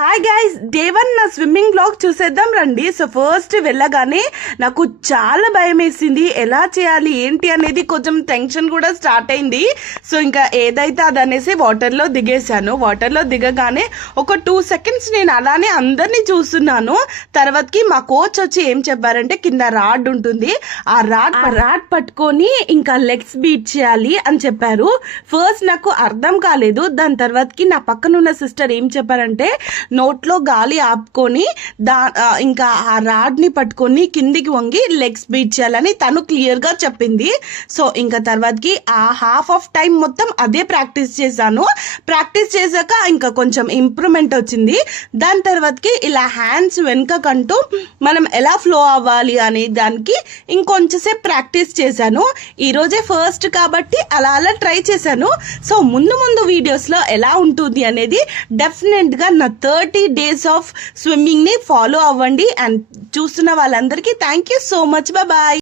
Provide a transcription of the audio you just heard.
Hi guys, day 1 నా swimming blog చూసేద్దాం రండి. సో ఫస్ట్ వెళ్ళగానే నాకు చాలా భయం వేసింది. ఎలా చేయాలి ఏంటి అనేది కొంచెం టెన్షన్ కూడా స్టార్ట్ అయింది. సో ఇంకా ఏదైతే అదనేసి వాటర్లో దిగేశాను. వాటర్లో దిగగానే ఒక 2 సెకండ్స్ నేను అలానే అందరినీ చూస్తున్నాను. తర్వాతకి మా కోచ్ వచ్చి ఏం చెప్పారంటే కింద రాడ్ ఉంటుంది, ఆ రాడ్ పట్టుకొని ఇంకా లెగ్స్ బీట్ చేయాలి అని చెప్పారు. ఫస్ట్ నాకు అర్థం కాలేదు. దాని తర్వాతకి నా పక్కన ఉన్న సిస్టర్ ఏం చెప్పారంటే నోట్లో గాలి ఆపుకొని ఇంకా ఆ రాడ్ని పట్టుకొని కిందికి వంగి లెగ్స్ బీట్ చేయాలని తను క్లియర్గా చెప్పింది. సో ఇంకా తర్వాతకి ఆ హాఫ్ ఆఫ్ టైం మొత్తం అదే ప్రాక్టీస్ చేశాను. ప్రాక్టీస్ చేశాక ఇంకా కొంచెం ఇంప్రూవ్మెంట్ వచ్చింది. దాని తర్వాతకి ఇలా హ్యాండ్స్ వెనుకకంటూ మనం ఎలా ఫ్లో అవ్వాలి అనే దానికి ఇంకొంచెంసేపు ప్రాక్టీస్ చేశాను. ఈరోజే ఫస్ట్ కాబట్టి అలా అలా ట్రై చేశాను. సో ముందు వీడియోస్లో ఎలా ఉంటుంది అనేది డెఫినెట్గా నా 30 days ఆఫ్ స్విమ్మింగ్ని ఫాలో అవ్వండి. అండ్ చూస్తున్న వాళ్ళందరికీ thank you so much. Bye.